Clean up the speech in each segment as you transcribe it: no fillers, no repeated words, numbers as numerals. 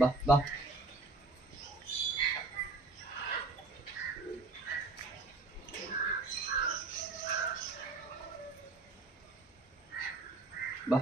ബാ ബാ ബാ.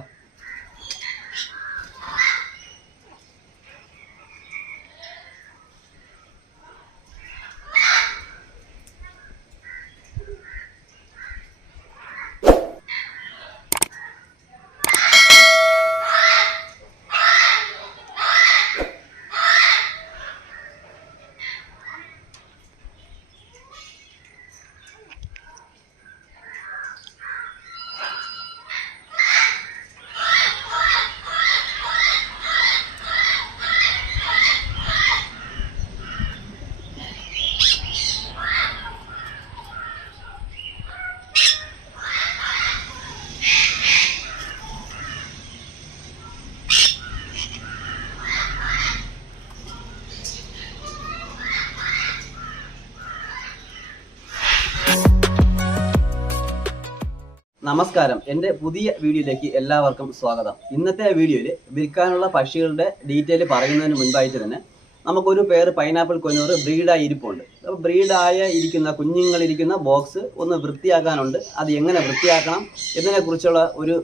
നമസ്കാരം, എൻ്റെ പുതിയ വീഡിയോയിലേക്ക് എല്ലാവർക്കും സ്വാഗതം. ഇന്നത്തെ വീഡിയോയിൽ വിൽക്കാനുള്ള പക്ഷികളുടെ ഡീറ്റെയിൽ പറയുന്നതിന് മുൻപായിട്ട് തന്നെ നമുക്കൊരു പേര് പൈനാപ്പിൾ കൊന്നൂർ ബ്രീഡായി ഇരിപ്പുണ്ട്. അപ്പോൾ ബ്രീഡായ ഇരിക്കുന്ന കുഞ്ഞുങ്ങളിരിക്കുന്ന ബോക്സ് ഒന്ന് വൃത്തിയാക്കാനുണ്ട്. അത് എങ്ങനെ വൃത്തിയാക്കണം എന്നതിനെക്കുറിച്ചുള്ള ഒരു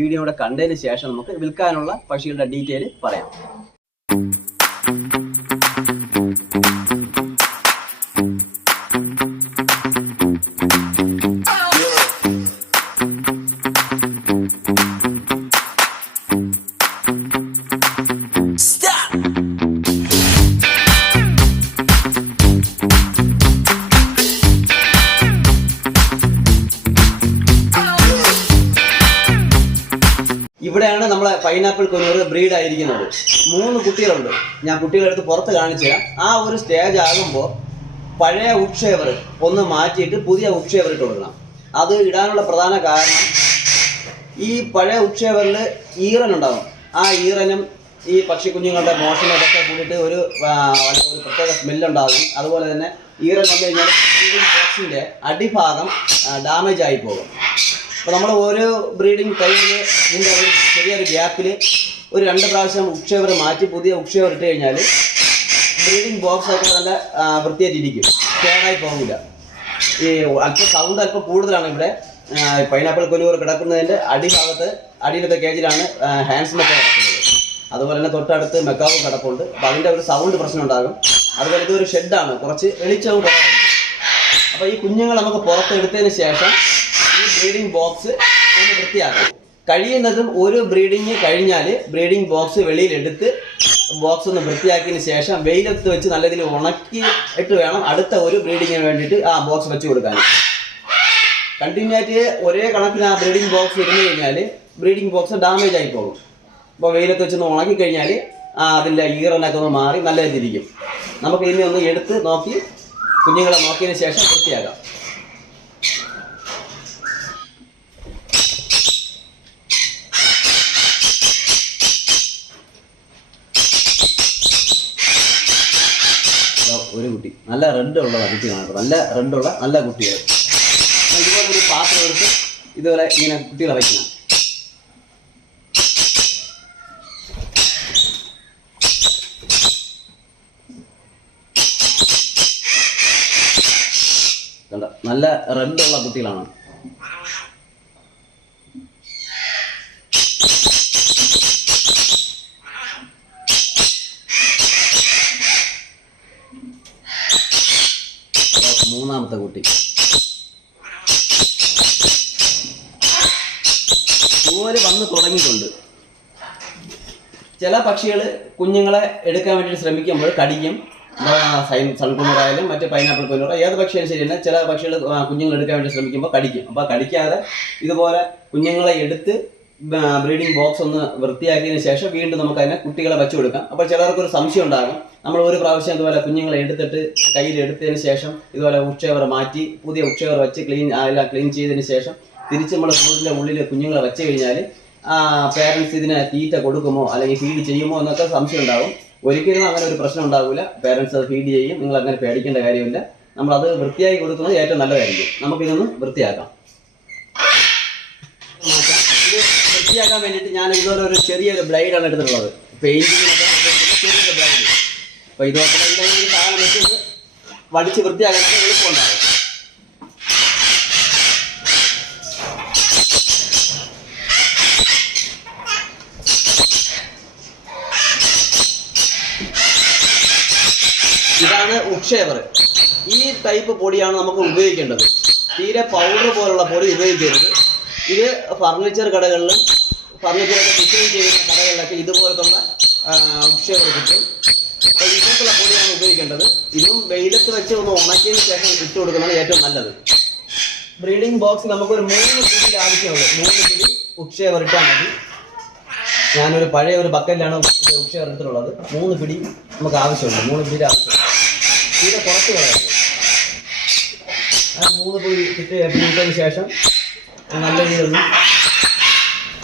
വീഡിയോ കൂടെ കണ്ടതിന് ശേഷം നമുക്ക് വിൽക്കാനുള്ള പക്ഷികളുടെ ഡീറ്റെയിൽ പറയാം. ഇവിടെയാണ് നമ്മളെ പൈനാപ്പിൾ കൊന്നൂർ ബ്രീഡ് ആയിരിക്കുന്നത്. 3 കുട്ടികളുണ്ട്. ഞാൻ കുട്ടികളെടുത്ത് പുറത്ത് കാണിച്ചു തരാം. ആ ഒരു സ്റ്റേജ് ആകുമ്പോൾ പഴയ ഉക്ഷേവർ ഒന്ന് മാറ്റിയിട്ട് പുതിയ ഉക്ഷേവർ ഇട്ട് കൊടുക്കണം. അത് ഇടാനുള്ള പ്രധാന കാരണം ഈ പഴയ ഉക്ഷേവറിൽ ഈറനുണ്ടാകും. ആ ഈറനും ഈ പക്ഷിക്കുഞ്ഞുങ്ങളുടെ മോഷനും ഇതൊക്കെ കൂടിയിട്ട് ഒരു പ്രത്യേക സ്മെല്ലുണ്ടാകും. അതുപോലെ തന്നെ ഈറൻ വന്നു കഴിഞ്ഞാൽ ബോക്സിൻ്റെ അടിഭാഗം ഡാമേജ് ആയി പോകും. അപ്പോൾ നമ്മൾ ഓരോ ബ്രീഡിങ് ടൈമിൽ ഇതിൻ്റെ ഒരു ചെറിയൊരു ഗ്യാപ്പിൽ ഒരു 2 പ്രാവശ്യം ഉക്ഷേവർ മാറ്റി പുതിയ ഉക്ഷേവർ ഇട്ട് കഴിഞ്ഞാൽ ബ്രീഡിങ് ബോക്സൊക്കെ നല്ല വൃത്തിയായിട്ടിരിക്കും, കേടായി പോകില്ല. ഈ സൗണ്ട് അല്പം കൂടുതലാണ്. ഇവിടെ പൈനാപ്പിൾ കൊന്നൂർ കിടക്കുന്നതിൻ്റെ അടിഭാഗത്ത് അടിയിലത്തെ കേജിലാണ് ഹാൻഡ്സിനൊക്കെ കിടക്കുന്നത്. അതുപോലെ തന്നെ തൊട്ടടുത്ത് മെക്കാവ് കിടപ്പുണ്ട്. അപ്പോൾ അതിൻ്റെ ഒരു സൗണ്ട് പ്രശ്നം ഉണ്ടാകും. അതുപോലെ ഇതൊരു ഷെഡാണ്, കുറച്ച് വെളിച്ചവും കുറവുണ്ട്. അപ്പോൾ ഈ കുഞ്ഞുങ്ങൾ നമുക്ക് പുറത്തെടുത്തതിന് ശേഷം ഈ ബ്രീഡിംഗ് ബോക്സ് ഒന്ന് വൃത്തിയാക്കാം. കഴിയുന്നതും ഒരു ബ്രീഡിങ് കഴിഞ്ഞാൽ ബ്രീഡിംഗ് ബോക്സ് വെളിയിലെടുത്ത് ബോക്സ് ഒന്ന് വൃത്തിയാക്കിയതിന് ശേഷം വെയിലത്ത് വെച്ച് നല്ല രീതിയിൽ ഉണക്കിയിട്ട് വേണം അടുത്ത ഒരു ബ്രീഡിങ്ങിന് വേണ്ടിയിട്ട് ആ ബോക്സ് വെച്ച് കൊടുക്കാൻ. കണ്ടിന്യൂ ആയിട്ട് ഒരേ കണക്കിന് ആ ബ്രീഡിംഗ് ബോക്സ് ഇരുന്ന് കഴിഞ്ഞാൽ ബ്രീഡിംഗ് ബോക്സ് ഡാമേജ് ആയി പോകും. അപ്പോൾ വെയിലത്ത് വെച്ചൊന്ന് ഉണക്കി കഴിഞ്ഞാൽ അതിൻ്റെ ഈറനൊക്കെ ഒന്ന് മാറി നല്ല രീതിയിരിക്കും. നമുക്ക് ഇനി ഒന്ന് എടുത്ത് നോക്കി കുഞ്ഞുങ്ങളെ നോക്കിയതിന് ശേഷം വൃത്തിയാക്കാം. ഒരു കുട്ടി നല്ല റെഡ് ഉള്ള കുട്ടികളാണ്, നല്ല റെഡുള്ള നല്ല കുട്ടികൾ. ഇതുപോലെ ഒരു പാത്രം എടുത്ത് ഇതുപോലെ ഇങ്ങനെ കുട്ടികളെ വയ്ക്കണം. കണ്ടോ, നല്ല റെഡുള്ള കുട്ടികളാണ്. മൂന്നാമത്തെ കുട്ടി ഇതുപോലെ വന്ന് തുടങ്ങിയിട്ടുണ്ട്. ചില പക്ഷികൾ കുഞ്ഞുങ്ങളെ എടുക്കാൻ വേണ്ടി ശ്രമിക്കുമ്പോൾ കടിക്കും. സൺകുന്നൂറായാലും മറ്റ് പൈനാപ്പിൾ കൊന്നൂർ ഏത് പക്ഷിയാലും ശരി തന്നെ ചില പക്ഷികൾ കുഞ്ഞുങ്ങൾ എടുക്കാൻ വേണ്ടി ശ്രമിക്കുമ്പോൾ കടിക്കും. അപ്പോൾ കടിക്കാതെ ഇതുപോലെ കുഞ്ഞുങ്ങളെ എടുത്ത് ബ്രീഡിംഗ് ബോക്സ് ഒന്ന് വൃത്തിയാക്കിയതിന് ശേഷം വീണ്ടും നമുക്ക് അതിനെ കുട്ടികളെ വെച്ചു കൊടുക്കാം. അപ്പോൾ ചിലർക്കൊരു സംശയം ഉണ്ടാകും. നമ്മൾ ഒരു പ്രാവശ്യം ഇതുപോലെ കുഞ്ഞുങ്ങളെ എടുത്തിട്ട് കയ്യിൽ എടുത്തതിന് ശേഷം ഇതുപോലെ ഉക്ഷേവർ മാറ്റി പുതിയ ഉക്ഷേവർ വെച്ച് എല്ലാം ക്ലീൻ ചെയ്തതിന് ശേഷം തിരിച്ച് നമ്മൾ കൂടിൻ്റെ ഉള്ളിൽ കുഞ്ഞുങ്ങളെ വെച്ച് കഴിഞ്ഞാൽ പേരൻസ് ഇതിനെ തീറ്റ കൊടുക്കുമോ അല്ലെങ്കിൽ ഫീഡ് ചെയ്യുമോ എന്നൊക്കെ സംശയം ഉണ്ടാകും. ഒരിക്കലും അങ്ങനെ ഒരു പ്രശ്നം ഉണ്ടാവില്ല. പേരൻസ് അത് ഫീഡ് ചെയ്യും. നിങ്ങൾ അങ്ങനെ പേടിക്കേണ്ട കാര്യമില്ല. നമ്മളത് വൃത്തിയാക്കി കൊടുക്കുന്നത് ഏറ്റവും നല്ലതായിരിക്കും. നമുക്കിതൊന്ന് വൃത്തിയാക്കാം. വൃത്തിയാക്കാൻ വേണ്ടിയിട്ട് ഞാൻ ഇതുപോലെ ഒരു ചെറിയൊരു ബ്ലേഡാണ് എടുത്തിട്ടുള്ളത്. പെയിന്റിങ്ങിനൊക്കെ ചെറിയ അപ്പോൾ ഇതുപോലെ എന്തെങ്കിലും സാധനം വെച്ചിട്ട് വടിച്ച് വൃത്തിയാക്കാൻ എളുപ്പമുണ്ടാകും. ഇതാണ് ഉക്ഷേവർ. ഈ ടൈപ്പ് പൊടിയാണ് നമുക്ക് ഉപയോഗിക്കേണ്ടത്. തീരെ പൗഡർ പോലുള്ള പൊടി ഉപയോഗിക്കരുത്. ഇത് ഫർണിച്ചർ കടകളിലും ഫർണിച്ചറൊക്കെ ഡിസൈൻ ചെയ്യുന്ന കടകളിലൊക്കെ ഇതുപോലത്തുള്ള ഉക്ഷേവർ കിട്ടും. അപ്പോൾ ഇങ്ങനത്തുള്ള പൊടിയാണ് ഉപയോഗിക്കേണ്ടത്. ഇതും വെയിലത്ത് വെച്ച് ഒന്ന് ഉണക്കിയതിന് ശേഷം ഇട്ട് കൊടുക്കുന്നതാണ് ഏറ്റവും നല്ലത്. ബ്രീഡിംഗ് ബോക്സ് നമുക്കൊരു 3 പിടി ആവശ്യമുള്ളൂ. 3 പിടി ഉക്ഷേവർ ഇട്ടാൽ മതി. ഞാനൊരു പഴയ ഒരു ബക്കറ്റിലാണ് ഉക്ഷേവർ എടുത്തിട്ടുള്ളത്. 3 പിടി നമുക്ക് ആവശ്യമുണ്ട്. 3 പിടി ആവശ്യമുണ്ട്. തീരെ കുറച്ച് കളയുന്നത്. ആ 3 പിടി ഇട്ടതിന് ശേഷം നല്ല രീതിയിൽ ഒന്ന്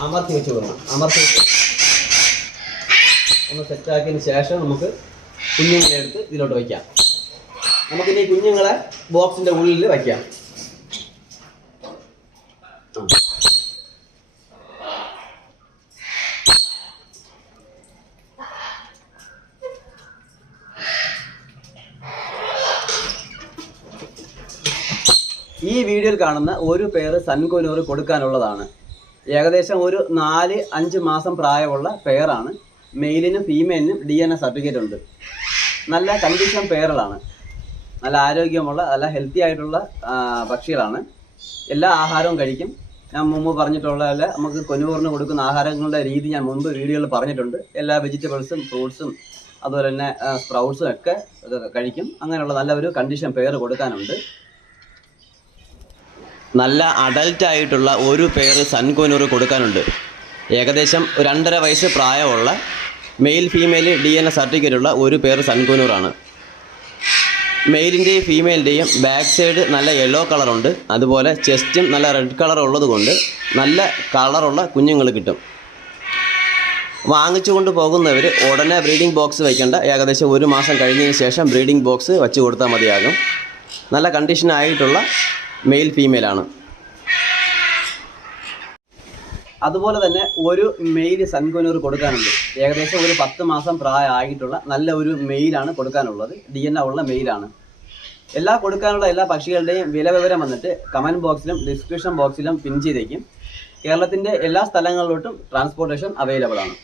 അമർത്തി വെച്ച് കൊടുക്കണം. അമർത്തി വെച്ച് ഒന്ന് സെറ്റാക്കിയതിന് ശേഷം നമുക്ക് കുഞ്ഞുങ്ങളെ എടുത്ത് ഇതിലോട്ട് വയ്ക്കാം. നമുക്കിനി കുഞ്ഞുങ്ങളെ ബോക്സിൻ്റെ ഉള്ളിൽ വയ്ക്കാം. ഈ വീഡിയോയിൽ കാണുന്ന ഒരു പേര് സൺകുനൂർ കൊടുക്കാനുള്ളതാണ്. ഏകദേശം ഒരു 4-5 മാസം പ്രായമുള്ള പെയറാണ്. മെയിലിനും ഫീമെയിലിനും DNA സർട്ടിഫിക്കറ്റ് ഉണ്ട്. നല്ല കണ്ടീഷൻ പെയറുകളാണ്. നല്ല ആരോഗ്യമുള്ള നല്ല ഹെൽത്തി ആയിട്ടുള്ള പക്ഷികളാണ്. എല്ലാ ആഹാരവും കഴിക്കും. ഞാൻ മുമ്പ് പറഞ്ഞിട്ടുള്ളതല്ല, നമുക്ക് കൊനൂറിന് കൊടുക്കുന്ന ആഹാരങ്ങളുടെ രീതി ഞാൻ മുമ്പ് വീഡിയോയിൽ പറഞ്ഞിട്ടുണ്ട്. എല്ലാ വെജിറ്റബിൾസും ഫ്രൂട്ട്സും അതുപോലെ തന്നെ സ്പ്രൗട്ട്സും ഒക്കെ കഴിക്കും. അങ്ങനെയുള്ള നല്ല ഒരു കണ്ടീഷൻ പെയർ കൊടുക്കാനുണ്ട്. നല്ല അഡൽട്ടായിട്ടുള്ള ഒരു പെയർ സൺകുനൂർ കൊടുക്കാനുണ്ട്. ഏകദേശം 2.5 വയസ്സ് പ്രായമുള്ള മെയിൽ ഫീമെയിൽ DNA സർട്ടിഫിക്കറ്റുള്ള ഒരു പെയർ സൺകുനൂറാണ്. മെയിലിൻ്റെയും ഫീമെയിലിൻ്റെയും ബാക്ക് സൈഡ് നല്ല യെല്ലോ കളറുണ്ട്. അതുപോലെ ചെസ്റ്റും നല്ല റെഡ് കളർ ഉള്ളത് കൊണ്ട് നല്ല കളറുള്ള കുഞ്ഞുങ്ങൾ കിട്ടും. വാങ്ങിച്ചു കൊണ്ട് പോകുന്നവർ ഉടനെ ബ്രീഡിംഗ് ബോക്സ് വയ്ക്കേണ്ട. ഏകദേശം 1 മാസം കഴിഞ്ഞതിന് ശേഷം ബ്രീഡിംഗ് ബോക്സ് വെച്ച് കൊടുത്താൽ മതിയാകും. നല്ല കണ്ടീഷനായിട്ടുള്ള മെയിൽ ഫീമെയിലാണ്. അതുപോലെ തന്നെ ഒരു മെയിൽ സൺകുനൂർ കൊടുക്കാനുണ്ട്. ഏകദേശം ഒരു 10 മാസം പ്രായമായിട്ടുള്ള നല്ല ഒരു മെയിലാണ് കൊടുക്കാനുള്ളത്. DNA ഉള്ള മെയിലാണ്. കൊടുക്കാനുള്ള എല്ലാ പക്ഷികളുടെയും വില വിവരം വന്നിട്ട് കമൻറ്റ് ബോക്സിലും ഡിസ്ക്രിപ്ഷൻ ബോക്സിലും പിൻ ചെയ്തേക്കും. കേരളത്തിൻ്റെ എല്ലാ സ്ഥലങ്ങളിലോട്ടും ട്രാൻസ്പോർട്ടേഷൻ അവൈലബിൾ ആണ്.